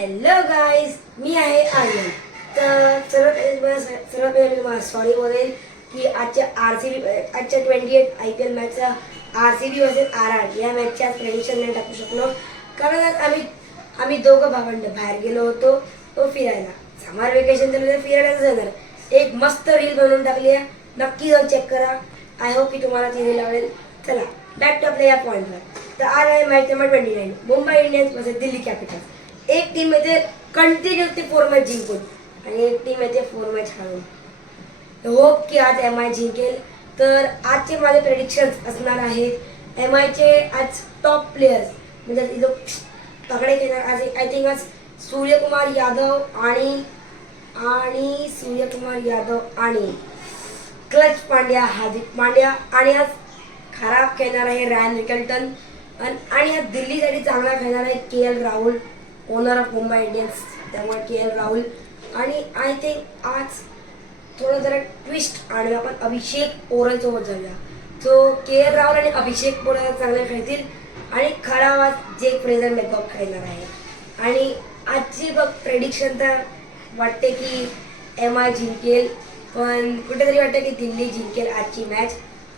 Hello guys, मी आहे आर्यन. तर सर्वात पहिले तुम्हाला सॉरी बोलेल की आजच्या आजच्या 28 IPL मॅचचा RCB वर्सेस RR या मॅचच्या आज प्रेडिक्शन नाही टाकू शकलो, कारण आज आम्ही दोघं भावंड बाहेर गेलो होतो तो फिरायला. समर वेकेशन तर फिरायलाच जाणार. एक मस्त रील बनवून टाकली आहे, नक्की जाऊन चेक करा. आय होप की तुम्हाला ती रील आवडेल. चला बॅक टू आपल्या या पॉईंटवर. तर आज आहे match number 29, Mumbai Indians versus Delhi Capitals. एक टीम येते कंटिन्यू ते 4 मॅच जिंकून आणि एक टीम येते 4 मॅच हारून. होप की आज MI जिंकेल. तर आजचे माझे प्रेडिक्शन्स असणार आहेत MIचे आज टॉप प्लेयर्स म्हणजे इथं तगडे घेणार. आज आय थिंक आज सूर्यकुमार यादव आणि क्लच पांड्या, हार्दिक पांड्या आणि आज खराब खेळणार आहे रायन रिकल्टन आणि आज दिल्लीसाठी चांगला खेळणार आहे KL Rahul, owner of Mumbai Indians. त्यामुळे KL राहुल आणि आय थिंक आज थोडं जरा ट्विस्ट आणि आपण अभिषेक पोरल सोबत जाऊया. सो KL राहुल आणि अभिषेक पोरल चांगले खेळतील आणि खरा आज जेक फ्रेझर मेकअप खेळणार आहे. आणि आजची बघ प्रेडिक्शन तर वाटते की MI जिंकेल, पण कुठेतरी वाटतं की दिल्ली जिंकेल आजची मॅच.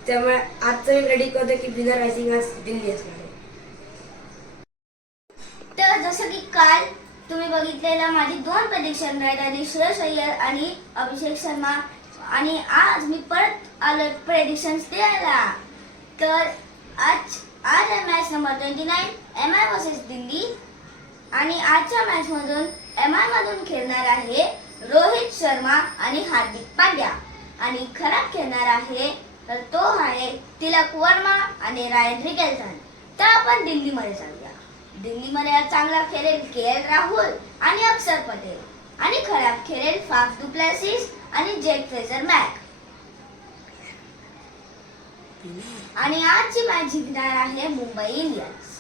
त्यामुळे आजचं मी प्रेडिक्ट करतो की विनर रायसिंग आज दिल्ली असणार आहे. तर जसं की काल तुम्ही बघितलेलं माझी 2 प्रेडिक्शन राईट आधी श्रेयस अय्यर आणि अभिषेक शर्मा, आणि आज मी परत आलो प्रेडिक्शन्स द्यायला. तर आज आहे match number 29 MI versus Delhi, आणि आजच्या मॅच मधून MI मधून खेळणार आहे रोहित शर्मा आणि हार्दिक पांड्या, आणि खराब खेळणार आहे तर तो आहे तिलक वर्मा आणि रायन रिकल्टन. तर आपण दिल्लीमध्ये जाऊया. दिल्लीमध्ये आज चांगला खेळेल KL राहुल आणि अक्षर पटेल, आणि खराब खेळेल फाफ डु प्लेसिस आणि जेक फ्रेझर मॅक. आणि आजची मॅच जिंकणार आहे मुंबई इंडियन्स.